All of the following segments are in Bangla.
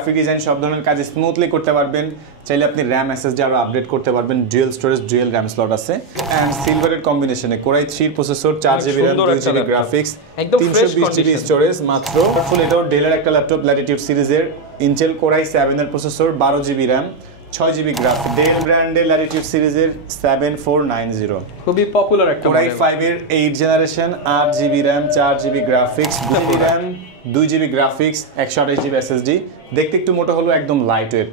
গ্রাফিক ডিজাইন সব ধরনের কাজ স্মুথলি করতে পারবেন। চাইলে আপনি র্যাম এসএসডি আরো আপডেট করতে পারবেন। Dual storage dual RAM slot আছে এন্ড সিলভারের কম্বিনেশনে core i 3 processor 4GB RAM 2GB graphics 320GB storage মাত্র ফুল। এটাও ডেলের একটা ল্যাপটপ ল্যাটিটিউড সিরিজের ইন্টেল কোরাই 7 এর processor 12GB RAM 6GB graphics Dell ব্র্যান্ডের ল্যাটিটিউড সিরিজের 7490 খুবই পপুলার একটা কোরাই 5 এর 8 generation 8GB RAM 4GB graphics 2GB RAM 2GB graphics 128GB SSD. দেখতে একটু মোটা হলো, একদম লাইট ওয়েট।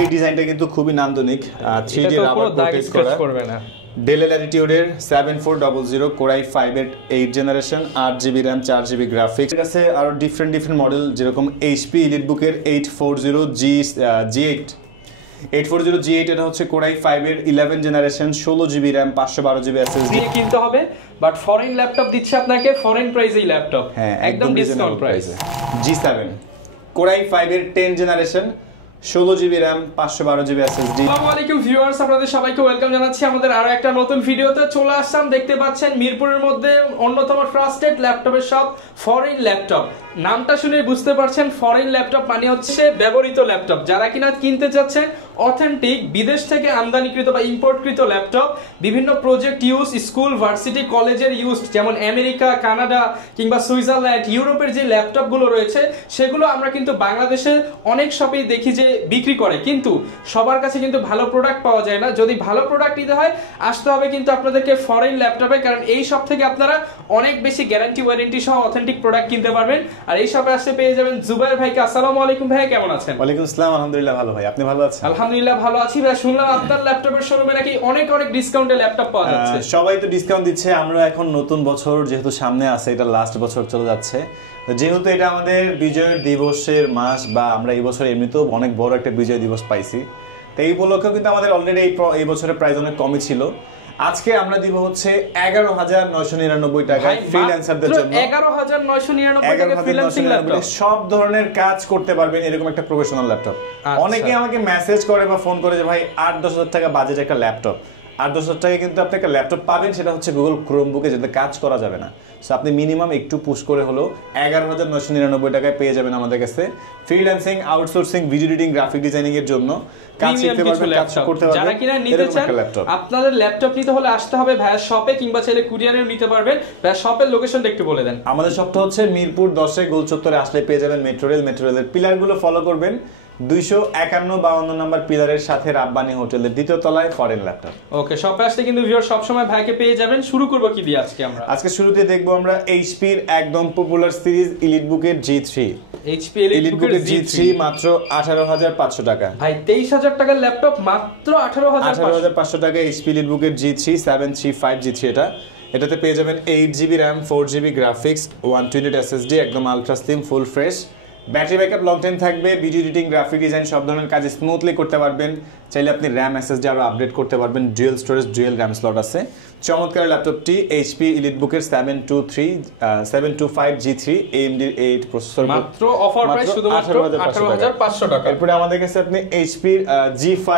এই ডিজাইনটা কিন্তু খুবই নান্দনিক, 3D রাবার প্রোটেক্ট করা করবে না। ডেল ল্যাটিটিউডের 7400 কোরাই 5 এর 8 generation 8GB RAM 4GB graphics. এর কাছে আরো ডিফারেন্ট মডেল, যেরকম এইচপি এলিটবুকের 840G8 এটা হচ্ছে কোরাই 5 এর 11 generation 16GB RAM 512GB SSD কিনতে হবে, বাট ফরেন ল্যাপটপ দিচ্ছে আপনাকে ফরেন প্রাইসেই ল্যাপটপ, হ্যাঁ একদম ডিসকাউন্ট প্রাইসে। G7 কোরাই 5 এর 10 generation 16GB RAM 512GB SSD. আসসালামু আলাইকুম ভিউয়ার্স, আপনাদের সবাইকে ওয়েলকাম জানাচ্ছি আমাদের আরো একটা নতুন ভিডিওতে। চলে আসলাম, দেখতে পাচ্ছেন মিরপুরের মধ্যে অন্যতম ট্রাস্টেড ল্যাপটপের শপ ফরেন ল্যাপটপ। নামটা শুনে বুঝতে পারছেন ফরেন ল্যাপটপ মানে হচ্ছে ব্যবহৃত ল্যাপটপ। যারা কিনা কিনতে চাচ্ছেন অথেন্টিক বিদেশ থেকে আমদানিকৃত বা ইম্পোর্টকৃত ল্যাপটপ, বিভিন্ন প্রজেক্ট ইউজ, স্কুল ভার্সিটি কলেজের ইউজ, যেমন আমেরিকা, কানাডা কিংবা সুইজারল্যান্ড, ইউরোপের যে ল্যাপটপগুলো রয়েছে সেগুলো আমরা কিন্তু বাংলাদেশে অনেক শপেই দেখি যে বিক্রি করে, কিন্তু সবার কাছে কিন্তু ভালো প্রোডাক্ট পাওয়া যায় না। যদি ভালো প্রোডাক্ট নিতে হয় আসতে হবে কিন্তু আপনাদেরকে ফরেন ল্যাপটপে, কারণ এই শপ থেকে আপনারা অনেক বেশি গ্যারান্টি ওয়ারেন্টি সহ অথেন্টিক প্রোডাক্ট কিনতে পারবেন। আর এই শপে আসতে পেয়ে যাবেন জুবাইর ভাইকে। আসসালামু আলাইকুম ভাই, কেমন আছেন? ওয়ালাইকুম আসসালাম, আলহামদুলিল্লাহ ভালো ভাই, আপনি ভালো আছেন? আলহামদুলিল্লাহ ভালো আছি ভাই। শুনলাম আপনার ল্যাপটপের শোরুমে নাকি অনেক ডিসকাউন্টে ল্যাপটপ পাওয়া যাচ্ছে। সবাই তো ডিসকাউন্ট দিচ্ছে, আমরা এখন নতুন বছর যেহেতু সামনে আছে, এটা লাস্ট বছর চলে যাচ্ছে, যেহেতু এটা আমাদের বিজয় দিবসের মাস, বা আমরা এই বছর এমনিতেও অনেক বড় একটা বিজয় দিবস পাইছি, তো এই উপলক্ষে কিন্তু আমাদের অলরেডি এই বছরের প্রাইস অনেক কমই ছিল। আজকে আমরা দিব হচ্ছে 11,999 টাকায় ফ্রিল্যান্সারদের জন্য। 11,999 টাকা ফ্রিল্যান্সিং ল্যাপটপ, সব ধরনের কাজ করতে পারবেন এরকম একটা প্রফেশনাল ল্যাপটপ। অনেকে আমাকে মেসেজ করে বা ফোন করে যে ভাই 8-10 হাজার টাকা বাজেট একটা ল্যাপটপ, 8-10 হাজার টাকায় কিন্তু আপনি একটা ল্যাপটপ পাবেন, সেটা হচ্ছে গুগল ক্রোমবুকে, যেটা কাজ করা যাবে না। সো আপনি মিনিমাম একটু পুশ করে হলো 11,999 টাকায় পেয়ে যাবেন আমাদের কাছে freelancing, outsourcing, video editing, graphic designing এর জন্য কাজ শিখতে পারবেন, কাজ করতে পারবেন। যারা কিনা নিতে চান আপনাদের ল্যাপটপ নিতে হলে আসতে হবে ভাইয়া শপে, কিংবা চাইলে কুরিয়ারে নিতে পারবেন। ভাইয়া শপের লোকেশনটা একটু বলে দেন। আমাদের শপটা হচ্ছে মিরপুর 10 গোল চত্বরে আসলে পেয়ে যাবেন মেট্রো রেলের পিলারগুলো ফলো করবেন, 251-52 নাম্বার পিলারের সাথে রাব্বানি হোটেলের দ্বিতীয় তলায় ফরেন ল্যাপটপ। ওকে, শপে আসলে কিন্তু ভিউয়ার সব সময় ভাইকে পেয়ে যাবেন। শুরু করব কি দিয়ে আজকে আমরা? আজকে শুরুতে দেখবো আমরা এইচপি এর একদম পপুলার সিরিজ এলিটবুকের G3। এইচপি এলিটবুকের G3 মাত্র 18,500 টাকা। ভাই 23,000 টাকার ল্যাপটপ মাত্র 18,500 টাকা। এইচপি এলিটবুকের G3 735 G3 এটাতে পেয়ে যাবেন 8GB RAM 4GB graphics 128 SSD, একদম ultra slim full fresh. Battery backup long time থাকবে। ভিডিও এডিটিং, গ্রাফিক ডিজাইন সব ধরনের কাজ স্মুথলি করতে পারবেন। চাইলে আপনি র্যাম এসএসডি আরো আপডেট করতে পারবেন। Dual storage dual RAM slot আছে। চমৎকার ল্যাপটপটি এইচপি এলিটবুকের 725 G3 AMD 8 প্রসেসর, মাত্র অফার প্রাইস শুধুমাত্র 18,500 টাকা। এরপরে আমাদের কাছে আপনি এইচপি G5,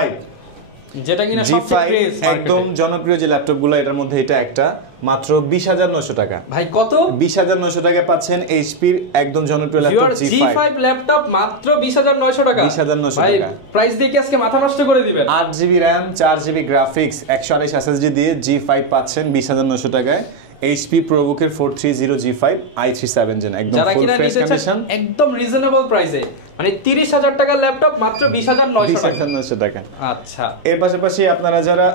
যেটা কিনা সবচেয়ে একদম জনপ্রিয় যে ল্যাপটপগুলো, এটার মধ্যে এটা একটা, মাত্র 20,900 টাকা। ভাই কত? 20,900 টাকা পাচ্ছেন এইচপির একদম জনপ্রিয় ল্যাপটপ G5 ল্যাপটপ মাত্র 20,900 টাকা। 20,900 ভাই টাকা। প্রাইস দিয়ে কি আজকে মাথা নষ্ট করে দিবেন? 8GB RAM 4GB graphics 128 SSD দিয়ে G5 পাচ্ছেন 20,900 টাকায়। এইচপি প্রোবুকের 430 G5 i3 Gen, একদম ফুল ফ্রেশ কন্ডিশন, একদম রিজনেবল প্রাইসে, মানে 30,000 টাকার ল্যাপটপ মাত্র 20,900 টাকা। আচ্ছা, এর পাশাপাশি আপনারা যারা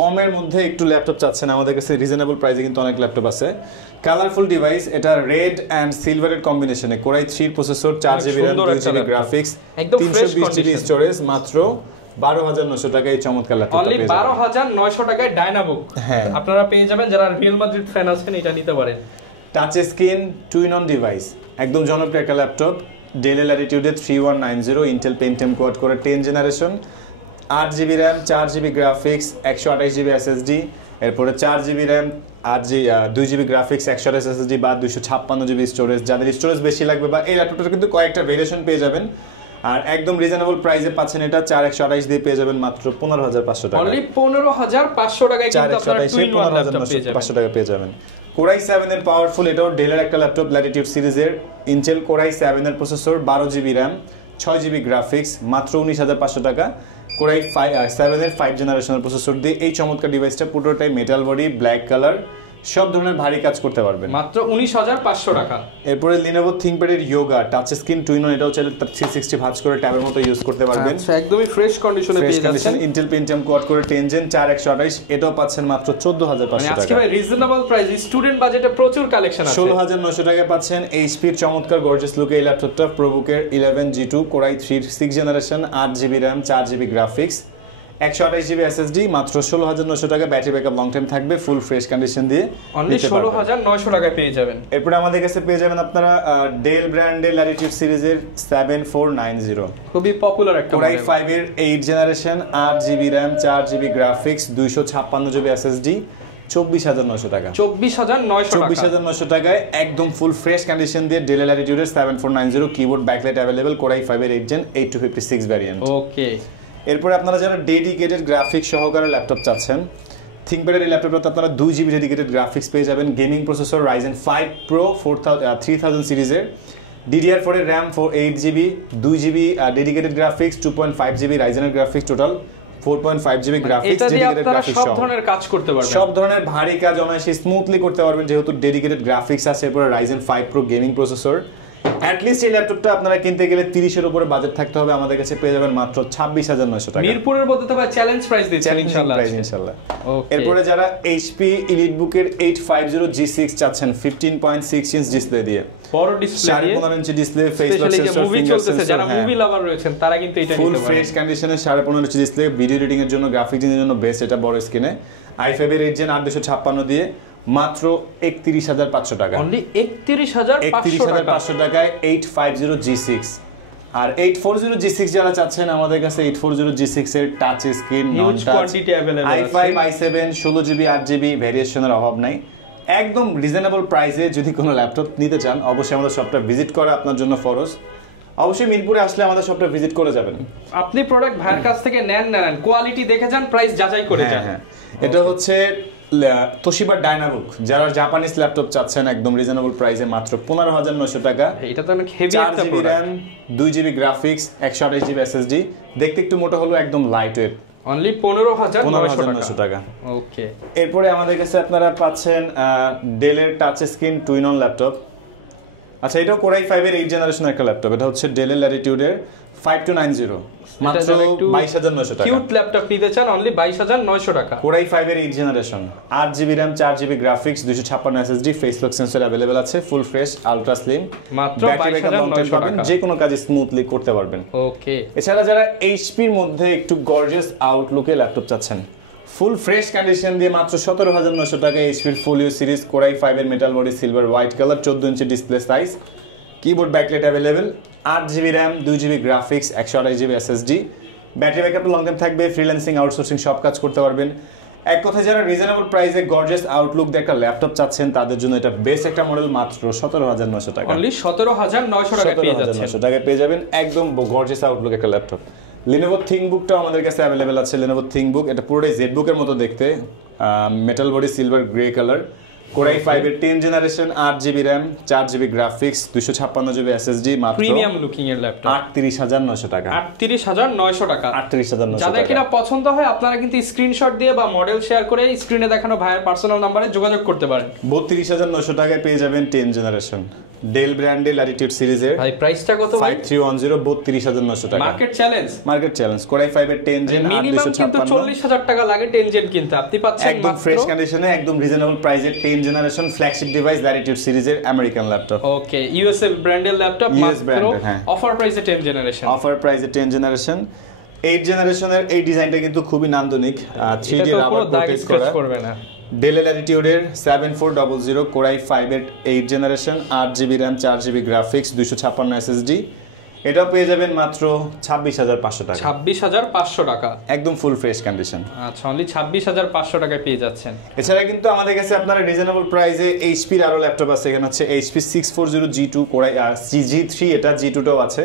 কমের মধ্যে একটু ল্যাপটপ চাচ্ছেন, আমাদের কাছে রিজনেবল প্রাইসে কিন্তু অনেক ল্যাপটপ আছে। কালারফুল ডিভাইস, এটা রেড এন্ড সিলভারের কম্বিনেশনে core i 3 processor 4GB RAM 2GB graphics 320GB storage, মাত্র 12,900 টাকায় চমৎকার ল্যাপটপ অনলি 12,900 টাকায় ডায়নাবুক আপনারা পেয়ে যাবেন। যারা রিয়াল মাদ্রিদ ফ্যান আছেন এটা নিতে পারেন। Touch screen two in one device, একদম জনপ্রিয় একটা ল্যাপটপ। ডেল ল্যাটিটিউডে 3190 Intel Pentium quad core 10 generation, 8GB RAM 4GB graphics 128GB SSD, এরপরে 4GB RAM 2GB graphics 128 SSD বা 256GB স্টোরেজ। যাদের স্টোরেজ বেশি লাগবে বা এই ল্যাপটপটা কিন্তু কয়েকটা ভেরিয়েশন পেয়ে যাবেন। আর একদম রিজনেবল প্রাইসে পাচ্ছেন এটা 4128 দিয়ে পেয়ে যাবেন মাত্র 15,500 টাকা। অনলি 15,500 টাকায় কিন্তু আপনারা টুইন ওয়ান ল্যাপটপ পেয়ে যাবেন। 500 টাকা পেয়ে যাবেন। কোরাই 7 এর পাওয়ারফুল, এটাও ডেলের একটা ল্যাপটপ ল্যাটিটিউড সিরিজের ইন্টেল কোরাই 7 এর processor 12GB RAM 6GB graphics মাত্র 19,500 টাকা। কোরাই 7-এর 5 জেনারেশনের প্রসেসর দিয়ে এই চমৎকার ডিভাইসটা পুরোটাই মেটাল বডি, ব্ল্যাক কালার, সব ধরনের ভারী কাজ করতে পারবেন মাত্র 19,500 টাকা। এরপরে Lenovo ThinkPad এর Yoga টাচ স্ক্রিন টুইন এটাও চাইলে 360 ভাঁজ করে ট্যাবের মতো ইউজ করতে পারবেন। আচ্ছা, একদমই ফ্রেশ কন্ডিশনে পেয়ে যাচ্ছেন। Intel Pentium quad core 10 Gen 4128 এটাও পাচ্ছেন মাত্র 14,500 টাকা। আজকে ভাই রিজনেবল প্রাইস, স্টুডেন্ট বাজেটে প্রচুর কালেকশন আছে। 16,900 টাকায় পাচ্ছেন HP এর চমৎকার গর্জিয়াস লুকে এই ল্যাপটপটা, ProBook-এর 11G2 Core i3 6 generation, 8GB RAM 4GB graphics, 128GB SSD, মাত্র 16,900 টাকা। ব্যাটারি ব্যাকআপ লং টাইম থাকবে, ফুল ফ্রেশ কন্ডিশন দিয়ে অনলি 16,900 টাকায় পেয়ে যাবেন। এরপর আমাদের কাছে পেয়ে যাবেন আপনারা ডেল ব্র্যান্ডের ল্যাটিটিউড সিরিজের 7490, খুবই পপুলার একটা Core i5 এর 8 generation, 8GB RAM 4GB graphics, 256GB SSD, 24,900 টাকা। 24,900 টাকায় একদম ফুল ফ্রেশ কন্ডিশন দিয়ে ডেল ল্যাটিটিউডের 7490 keyboard backlight available, Core i5 এর 8 Gen 8256 ভ্যারিয়েন্ট। ওকে, এরপরে আপনারা যারা ডেডিকেটেড গ্রাফিক্স সহকারে ল্যাপটপ চাচ্ছেন, ThinkPad এর এই ল্যাপটপটাতে আপনারা 2GB ডেডিকেটেড গ্রাফিক্স পেয়ে যাবেন। গেমিং প্রসেসর Ryzen 5 Pro 3000 সিরিজের, DDR4 এর RAM 8GB, 2GB dedicated graphics, 2.5GB Ryzen এর graphics, total 4.5GB graphics, dedicated graphics সব ধরনের কাজ করতে পারবেন, সব ধরনের ভারী কাজ অনায়াসে স্মুথলি করতে পারবেন যেহেতু ডেডিকেটেড গ্রাফিক্স আছে। এরপরে Ryzen 5 Pro gaming processor. At least এই ল্যাপটপটা আপনারা কিনতে গেলে 30-এর উপরে বাজেট থাকতে হবে। আমাদের কাছে পেয়ে যাবেন মাত্র 26,900 টাকা। মিরপুরের মধ্যে তো চ্যালেঞ্জ প্রাইস দিচ্ছেন ইনশাআল্লাহ। এরপরে যারা HP EliteBook এর 850 G6 চাচ্ছেন 15.6 ইঞ্চ ডিসপ্লে দিয়ে, বড় ডিসপ্লে দিয়ে 15.5 inch display, face lock sensor, movie চলতেছে, যারা মুভি লাভার রয়েছেন তারা কিন্তু এটা নিতে ফুল পারেন। ফ্রেশ কন্ডিশনে 15.5 ইঞ্চি ডিসপ্লে, ভিডিও এডিটিং এর জন্য, গ্রাফিক্সের জন্য বেস্ট এটা বড় স্ক্রিনে। i5 এর 8 Gen 856 দিয়ে মাত্র 31,500 টাকা। অনলি 31,500 টাকায় 850 G6। আর 840 G6 যারা চাচ্ছেন আমাদের কাছে 840 G6 এর টাচ স্ক্রিন, নন touch, i5 i7 16GB 8GB ভেরিয়েশনের অভাব নাই। একদম রিজনেবল প্রাইসে যদি কোনো ল্যাপটপ নিতে চান অবশ্যই আমাদের শপটা ভিজিট করা আপনার জন্য ফরজ। অবশ্যই মিরপুরে আসলে আমাদের শপটা ভিজিট করে যাবেন। আপনি প্রোডাক্ট ভাইয়ের কাছ থেকে নেন, কোয়ালিটি দেখে যান, প্রাইস যাচাই করে যান। এটা হচ্ছে তোশিবা ডায়নাবুক, যারা জাপানিজ ল্যাপটপ চাচ্ছেন একদম রিজনেবল প্রাইসে মাত্র 15,900 টাকা। এটা তো অনেক হেভি একটা 4GB RAM 2GB graphics 128GB SSD, দেখতে একটু মোটা হলো, একদম লাইট ওয়েট, অনলি 15,900 টাকা। ওকে, এরপরে আমাদের কাছে আপনারা পাচ্ছেন ডেলের touch screen two in one laptop. আচ্ছা, এটাও Core i5 এর 8 জেনারেশনের একটা ল্যাপটপ। এটা হচ্ছে ডেলের ল্যাটিটিউডের 5290, মাত্র 22,900 টাকা। কিউট ল্যাপটপ নিতে চান অনলি 22,900 টাকা। Core i5 এর 8 generation, 8GB RAM 4GB graphics, 256 SSD, face lock sensor available আছে, ফুল ফ্রেশ আলট্রা স্লিম, মাত্র 22,900 টাকা। যে কোনো কাজ স্মুথলি করতে পারবেন। ওকে, এছাড়া যারা HP এর মধ্যে একটু গর্জিয়াস আউটলুকে ল্যাপটপ চাচ্ছেন, ফুল ফ্রেশ কন্ডিশন দিয়ে মাত্র 17,900 টাকায় HP এর ফোলিও সিরিজ, Core i5 এর metal body, silver white colour, 14 inch display size, keyboard backlight available, 8GB RAM 2GB graphics, 128GB SSD, battery backup long time থাকবে, ফ্রিল্যান্সিং আউটসোর্সিং সব কাজ করতে পারবেন। এক কথায় যারা রিজনেবল প্রাইসে গর্জিয়াস আউটলুক দিয়ে একটা ল্যাপটপ চাচ্ছেন তাদের জন্য এটা বেস্ট একটা মডেল, মাত্র 17,900 টাকা। অনলি 17,900 টাকা পেয়ে যাচ্ছেন। 17,900 টাকায় পেয়ে যাবেন একদম গর্জিয়াস আউটলুক একটা ল্যাপটপ। Lenovo ThinkBookটাও আমাদের কাছে अवेलेबल আছে। Lenovo ThinkBook এটা পুরোটাই ZBook এর মতো দেখতে, metal body, silver grey colour, Core i5 এর 10 generation, 8GB RAM 4GB graphics, 256GB SSD, মাত্র প্রিমিয়াম লুকিং এর ল্যাপটপ, 38,900 টাকা। 38,900 টাকা। 38,900 টাকা। যাদের কিনা পছন্দ হয় আপনারা কিন্তু স্ক্রিনশট দিয়ে বা মডেল শেয়ার করে স্ক্রিনে দেখানো ভাইয়ের পার্সোনাল নম্বরে যোগাযোগ করতে পারেন। 32,900 টাকায় পেয়ে যাবেন 10 জেনারেশন ডেল ব্র্যান্ডের ল্যাটিটিউড সিরিজের। ভাই প্রাইসটা কত ভাই? 5310, 32,900 টাকা। Market challenge, market challenge. Core i5 এর 10 জেন, মিনিমাম কিন্তু 40,000 টাকা লাগে 10 জেন কিনতে, আপনি পাচ্ছেন একদম ফ্রেশ কন্ডিশনে, একদম রিজনেবল প্রাইসে 10 জেনারেশন ফ্ল্যাগশিপ ডিভাইস ল্যাটিটিউড সিরিজের আমেরিকান ল্যাপটপ। ওকে, ইউএসএ ব্র্যান্ডের ল্যাপটপ, মাত্র অফার প্রাইসে 10 জেনারেশন। অফার প্রাইসে 10 জেনারেশন। 8 জেনারেশনের এই ডিজাইনটা কিন্তু খুবই নান্দনিক, 3D রাবার প্রোটেক্ট করা, করবে না। ডেল ল্যাটিটিউডের 7400, Core i5 এর 8 generation, 8GB RAM 4GB graphics, 256 SSD, এটাও পেয়ে যাবেন মাত্র 26,500 টাকা। 26,500 টাকা, একদম ফুল ফ্রেশ কন্ডিশন। আচ্ছা, অনলি 26,500 টাকায় পেয়ে যাচ্ছেন। এছাড়া কিন্তু আমাদের কাছে আপনারা রিজনেবল প্রাইসে HP এর আরো ল্যাপটপ আছে। এখানে হচ্ছে HP 640 G2, Core G3, এটা G2টাও আছে।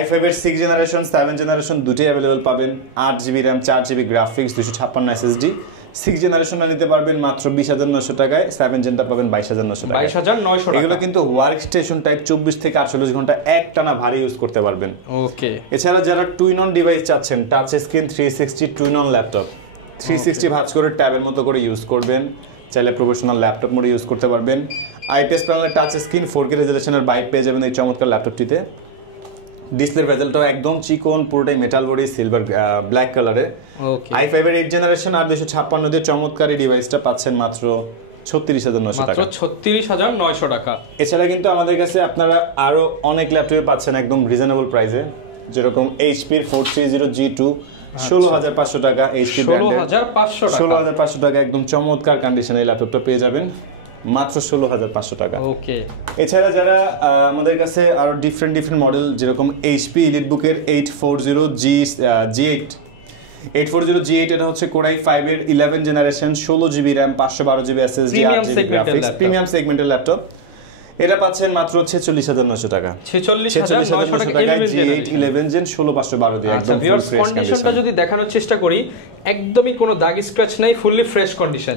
i5 এর 6 জেনারেশন 7 জেনারেশন দুটোই अवेलेबल পাবেন। 8GB RAM 4GB graphics, 256 SSD, 6 জেনারেশনটা নিতে পারবেন মাত্র 20,900 টাকায়, 7 জেনটা পাবেন 22,900 টাকায়। 22,900 টাকা। এগুলো কিন্তু ওয়ার্ক স্টেশন টাইপ 24 থেকে 48 ঘন্টা একটানা ভারী ইউজ করতে পারবেন। ওকে। এছাড়া যারা টুইন অন ডিভাইস চাচ্ছেন, touch screen 360 twin one laptop, 360 ভাঁজ করে ট্যাবের মতো করে ইউজ করবেন, চাইলে প্রফেশনাল ল্যাপটপ মোডে ইউজ করতে পারবেন। আইপিএস প্যানেলের টাচ স্ক্রিন 4K রেজোলিউশনের বাইক পেয়ে যাবেন এই চমৎকার ল্যাপটপটিতে। ডিসপ্লের ভেজেলটাও একদম চিকন, পুরোটাই মেটাল বডি, সিলভার ব্ল্যাক কালারে। ওকে। i5 এর 8 জেনারেশন আর 256 দিয়ে চমৎকার এই ডিভাইসটা পাচ্ছেন মাত্র 36,900 টাকা। মাত্র 36,900 টাকা। এছাড়া কিন্তু আমাদের কাছে আপনারা আরো অনেক ল্যাপটপে পাচ্ছেন একদম রিজনেবল প্রাইসে, যেরকম HP 430G2 16,500 টাকা, HP ব্র্যান্ডের 16,500 টাকা, একদম চমৎকার কন্ডিশনে এই ল্যাপটপটা পেয়ে যাবেন মাত্র 16,500 টাকা। ওকে। এছাড়া যারা আমাদের কাছে আরো ডিফারেন্ট মডেল, যেরকম HP এলিটবুকের 840G8 এটা হচ্ছে কোরাই 5 এর 11 generation, 16GB RAM, 512GB SSD, 8GB graphics, premium সেগমেন্টের ল্যাপটপ। এটা পাচ্ছেন মাত্র 46,900 টাকা। 46,900 টাকা G8 11 জেন 16/512 দিয়ে একদম ফুল ফ্রেশ কন্ডিশনটা যদি দেখানোর চেষ্টা করি, একদমই কোনো দাগ স্ক্র্যাচ নাই, ফুললি ফ্রেশ কন্ডিশন।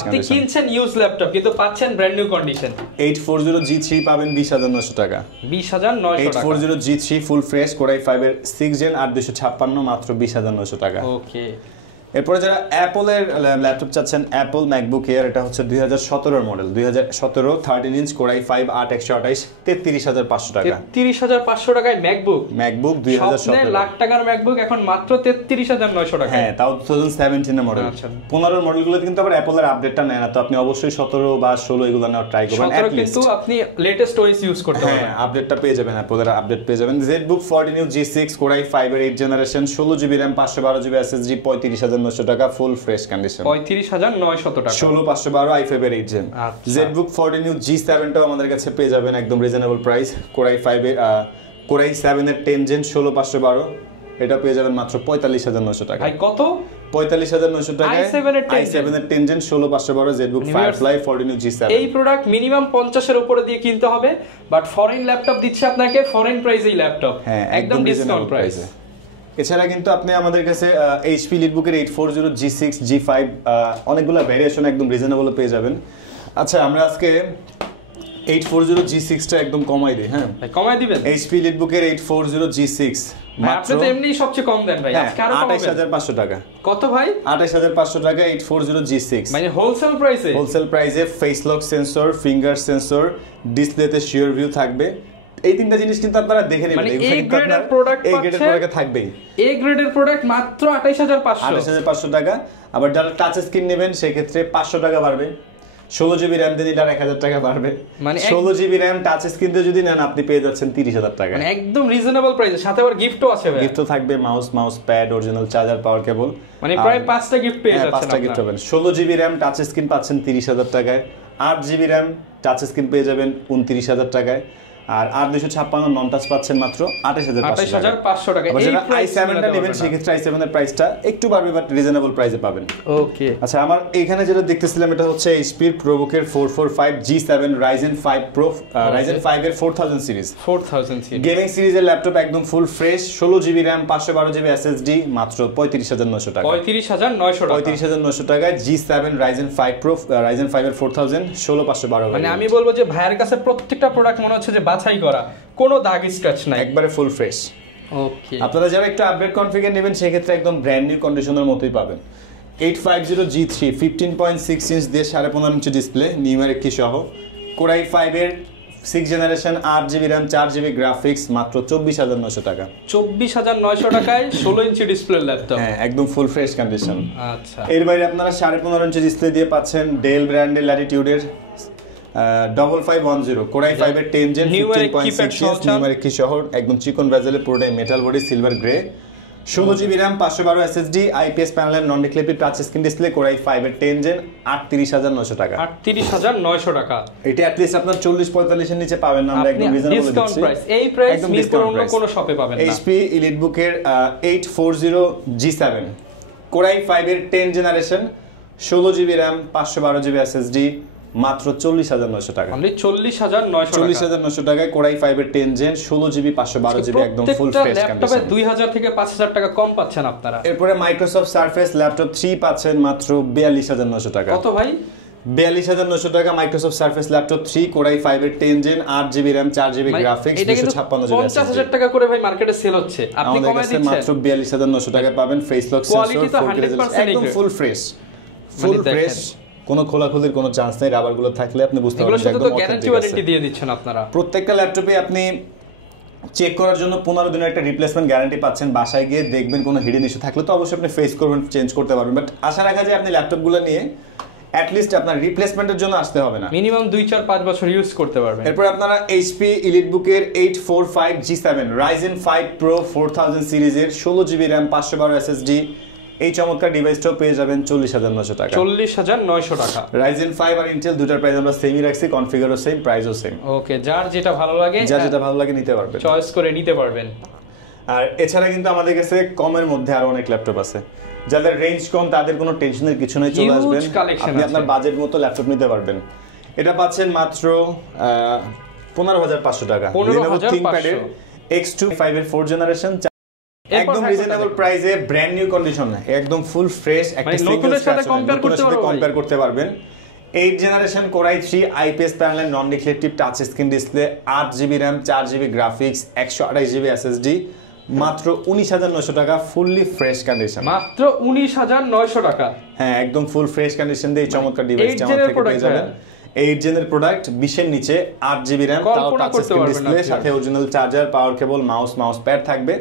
আপনি কিনছেন ইউজ ল্যাপটপ কিন্তু পাচ্ছেন ব্র্যান্ড নিউ কন্ডিশন। 840G3 পাবেন 20,900 টাকা। 20,900 টাকা। 840G3 ফুল ফ্রেশ কোরাই 5 এর 6 জেন 8/256 মাত্র 20,900 টাকা। ওকে। এরপরে যারা অ্যাপলের ল্যাপটপ চাচ্ছেন, অ্যাপল ম্যাকবুক এয়ার, এটা হচ্ছে 2017 মডেল, 2017 13 ইঞ্চ কোরাই 5 8/128 33,500 টাকা। 33,500 টাকায় ম্যাকবুক 2017 লাখ টাকার ম্যাকবুক এখন মাত্র 33,900 টাকা। হ্যাঁ, তাও 2017 এর মডেল। 15 মডেলগুলোতে কিন্তু আবার অ্যাপলের আপডেটটা নেয় না, তো আপনি অবশ্যই 17 বা 16 এগুলো নেওয়ার ট্রাই করবেন। কিন্তু আপনি লেটেস্ট ওএস ইউজ করতে পারবেন। হ্যাঁ, আপডেটটা পেয়ে যাবেন, অ্যাপলের আপডেট পেয়ে যাবেন। ZBook 40 G6 কোরাই 5 এর 8 generation, 16GB RAM, 512GB SSD, 35,900 টাকা, ফুল ফ্রেশ কন্ডিশন। 35,900 টাকা। 16/512 i5 এর 8 জেন। ZBook 40 G7 টাও আমাদের কাছে পেয়ে যাবেন একদম রিজনেবল প্রাইস। কোরাই 5 এর কোরাই 7 এর 10 জেন 16/512, এটা পেয়ে যাবেন মাত্র 45,900 টাকা। ভাই কত? 45,900 টাকায় i7 এর 10 জেন 16/512 ZBook Firefly 40 G7। এই প্রোডাক্ট মিনিমাম 50 এর উপরে দিয়ে কিনতে হবে, বাট ফরেন ল্যাপটপ দিচ্ছে আপনাকে ফরেন প্রাইসেই ল্যাপটপ, একদম ডিসকাউন্ট প্রাইসে। এছাড়া কিন্তু আপনি আমাদের কাছে HP এলিটবুকের 840G6 G5 অনেকগুলো ভেরিয়েশন একদম রিজনেবল পেয়ে যাবেন। আচ্ছা, আমরা আজকে 840G6 টা একদম কমাই দিই। হ্যাঁ, কমাই দিবেন। HP এলিটবুকের 840G6 আপনি তো এমনি সবচেয়ে কম দেন ভাই, আজকে আরো কমাবেন। 28,500 টাকা। কত ভাই? 28,500 টাকা 840G6, মানে হোলসেল প্রাইসে। হোলসেল প্রাইসে face lock sensor, finger sensor, ডিসপ্লেতে শিওর ভিউ থাকবে। এই তিনটা জিনিস কিন্তু আপনারা দেখে নেবেন। মানে এই গ্রেডের প্রোডাক্ট এই গ্রেডের প্রোডাক্ট থাকবেই। এই গ্রেডের প্রোডাক্ট মাত্র 28,500 টাকা। আবার যারা টাচ স্ক্রিন নেবেন সেই ক্ষেত্রে 500 টাকা বাড়বে। 16GB RAM দিয়ে নিলে 1,000 টাকা বাড়বে। মানে 16GB RAM টাচ স্ক্রিন দিয়ে যদি নেন আপনি পেয়ে যাচ্ছেন 30,000 টাকা। মানে একদম রিজনেবল প্রাইসে, সাথে আবার গিফটও আছে ভাই। গিফটও থাকবে, মাউস প্যাড, অরিজিনাল চার্জার, পাওয়ার কেবল, মানে প্রায় 5টা গিফট পেয়ে যাচ্ছেন। 5টা গিফট পাবেন। 16GB RAM টাচ স্ক্রিন পাচ্ছেন 30,000 টাকায়। 8GB RAM টাচ স্ক্রিন পেয়ে যাবেন 29,000 টাকায়। আর 8/256 নন টাচ পাচ্ছেন মাত্র 28,500 টাকা। এই i7টা নেবেন সেই ক্ষেত্রে i7 এর প্রাইসটা একটু বাড়বে, বাট রিজনেবল প্রাইসে পাবেন। ওকে। আচ্ছা, আমার এখানে যেটা দেখতেছিলাম এটা হচ্ছে HP ProBook-এর 445G7 Ryzen 5 Pro, Ryzen 5 এর 4000 সিরিজ। গেমিং সিরিজের ল্যাপটপ একদম full fresh, 16GB RAM, 512GB SSD, মাত্র 35,900 টাকা। 35,900 টাকায় G7 Ryzen 5 Pro, Ryzen 5 এর 4000, 16/512। মানে আমি বলবো যে ভাইয়ের কাছে প্রত্যেকটা প্রোডাক্ট মনে হচ্ছে যে বাছাই করা, কোনো দাগ স্ক্র্যাচ নাই, একবারে ফুল ফ্রেশ। ওকে। আপনারা যারা একটু আপডেট কনফিগার নেবেন সেই ক্ষেত্রে একদম ব্র্যান্ড নিউ কন্ডিশনের মতোই পাবেন। 850G3 15.6 ইঞ্চ দিয়ে 15.5 ইঞ্চি ডিসপ্লে, নিউমেরিক কি সহ, কোরাই 5 এর 6 generation, 8GB RAM, 4GB graphics, মাত্র 24,900 টাকা। 24,900 টাকায় 16 ইঞ্চি ডিসপ্লে ল্যাপটপ। হ্যাঁ, একদম ফুল ফ্রেশ কন্ডিশন। আচ্ছা, এর বাইরে আপনারা 15.5 ইঞ্চি ডিসপ্লে দিয়ে পাচ্ছেন ডেল ব্র্যান্ডের ল্যাটিটিউডের 5510 কোরাই 5 এর 10 জেন 15.6 ইঞ্চ, নিউমেরিক কি সহ, একদম চিকন বেজেলে, পুরোটাই metal body, silver grey, 16GB RAM, 512 SSD, IPS প্যানেলের নন ডিক্লেপিভ টাচ স্ক্রিন ডিসপ্লে, কোরাই 5 এর 10 জেন, 38,900 টাকা। 38,900 টাকা। এটা অ্যাট লিস্ট আপনার 40-45 এর নিচে পাবেন না, আমরা একদম রিজনেবল দিচ্ছি। এই প্রাইস মিরপুর অন্য কোনো শপে পাবেন না। HP এলিটবুকের 840G7 কোরাই 5 এর 10 generation, 16GB RAM, 512GB SSD, মাত্র 40,900 টাকা। অনলি 40,900 টাকা। 40,900 টাকায় কোরাই 5 এর 10 জেন 16GB 512GB একদম ফুল ফ্রেশ কন্ডিশন। ল্যাপটপে 2000 থেকে 5000 টাকা কম পাচ্ছেন আপনারা। এরপরে মাইক্রোসফট সারফেস ল্যাপটপ 3 পাচ্ছেন মাত্র 42,900 টাকা। কত ভাই? 42,900 টাকা মাইক্রোসফট সারফেস ল্যাপটপ 3 কোরাই 5 এর 10 gen 8GB RAM 4GB graphics 256GB 50,000 টাকা করে ভাই মার্কেটে সেল হচ্ছে, আপনি কমায় দিচ্ছেন। মাত্র 42,900 টাকা পাবেন। ফেস লক সেন্সর 4K একদম ফুল ফ্রেশ, ফুল ফ্রেশ, কোনো খোলাখুলির কোনো চান্স নেই। রাবারগুলো থাকলে আপনি বুঝতে পারবেন একদম একদম গ্যারান্টি ওয়ারেন্টি দিয়ে দিচ্ছেন আপনারা। প্রত্যেকটা ল্যাপটপে আপনি চেক করার জন্য 15 দিনের একটা রিপ্লেসমেন্ট গ্যারান্টি পাচ্ছেন। বাসায় গিয়ে দেখবেন কোনো হিডেন ইস্যু থাকলে তো অবশ্যই আপনি ফেস করবেন, চেঞ্জ করতে পারবেন। বাট আশা রাখা যায় আপনি ল্যাপটপগুলো নিয়ে at least আপনার রিপ্লেসমেন্টের জন্য আসতে হবে না, মিনিমাম 2-4-5 বছর ইউজ করতে পারবেন। এরপর আপনারা HP EliteBook-এর 845G7 Ryzen 5 Pro 4000 সিরিজের 16GB RAM 512 SSD এই চমৎকার ডিভাইসটাও পেয়ে যাবেন 40,900 টাকা। 40,900 টাকা। Ryzen 5 আর Intel দুটার প্রাইস আমরা সেমই রাখছি, কনফিগারও সেম, প্রাইসও সেম। ওকে, যার যেটা ভালো লাগে নিতে পারবেন, চয়েস করে নিতে পারবেন। আর এছাড়া কিন্তু আমাদের কাছে কমের মধ্যে আরো অনেক ল্যাপটপ আছে, যাদের রেঞ্জ কম তাদের কোনো টেনশনের কিছু নেই, চলে আসবেন আপনি আপনার বাজেট মতো ল্যাপটপ নিতে পারবেন। এটা পাচ্ছেন মাত্র 15,500 টাকা। Lenovo ThinkPad-এর X2 5 এর 4th জেনারেশন একদম রিজনেবল প্রাইসে, ব্র্যান্ড নিউ কন্ডিশন, একদম ফুল ফ্রেশ, একটা সিঙ্গেল স্ক্র্যাচ কম্পেয়ার করতে পারবেন। 8th generation core i 3 IPS panel non ডিক্লেটিভ touch screen display 8GB RAM 4GB graphics 128GB SSD মাত্র 19,900 টাকা, ফুললি ফ্রেশ কন্ডিশন। মাত্র 19,900 টাকা। হ্যাঁ, একদম ফুল ফ্রেশ কন্ডিশন দিয়ে এই চমৎকার ডিভাইসটা আমাদের থেকে পেয়ে যাবেন। 8 জেনের প্রোডাক্ট, 20 এর নিচে 8GB RAM, তাও টাচ স্ক্রিন ডিসপ্লে, সাথে অরিজিনাল চার্জার, পাওয়ার কেবল, মাউস প্যাড থাকবে।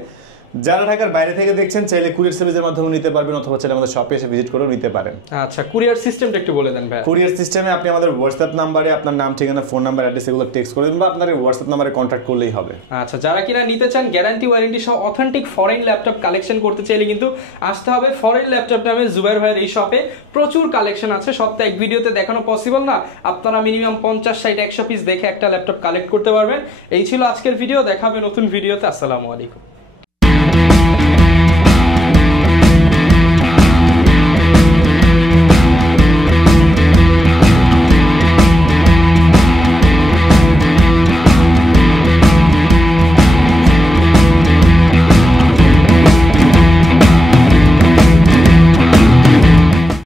যারা ঢাকার বাইরে থেকে দেখছেন চাইলে কুরিয়ার সার্ভিসের মাধ্যমে নিতে পারবেন, অথবা চাইলে আমাদের শপে এসে ভিজিট করেও নিতে পারেন। আচ্ছা, কুরিয়ার সিস্টেমটা একটু বলে দেন ভাই। কুরিয়ার সিস্টেমে আপনি আমাদের হোয়াটসঅ্যাপ নাম্বারে আপনার নাম, ঠিকানা, ফোন নাম্বার, অ্যাড্রেস এগুলো টেক্সট করে দিন বা আপনার হোয়াটসঅ্যাপ নাম্বারে কন্ট্যাক্ট করলেই হবে। আচ্ছা, যারা কিনা নিতে চান গ্যারান্টি ওয়ারেন্টি সহ অথেন্টিক ফরেন ল্যাপটপ কালেকশন করতে চাইলে কিন্তু আসতে হবে ফরেন ল্যাপটপ নামে জুবাইর ভাইয়ের এই শপে। প্রচুর কালেকশন আছে, সব তো এক ভিডিওতে দেখানো পসিবল না। আপনারা মিনিমাম 50-60-100 পিস দেখে একটা ল্যাপটপ কালেক্ট করতে পারবেন। এই ছিল আজকের ভিডিও, দেখা হবে নতুন ভিডিওতে। আসসালামু আলাইকুম।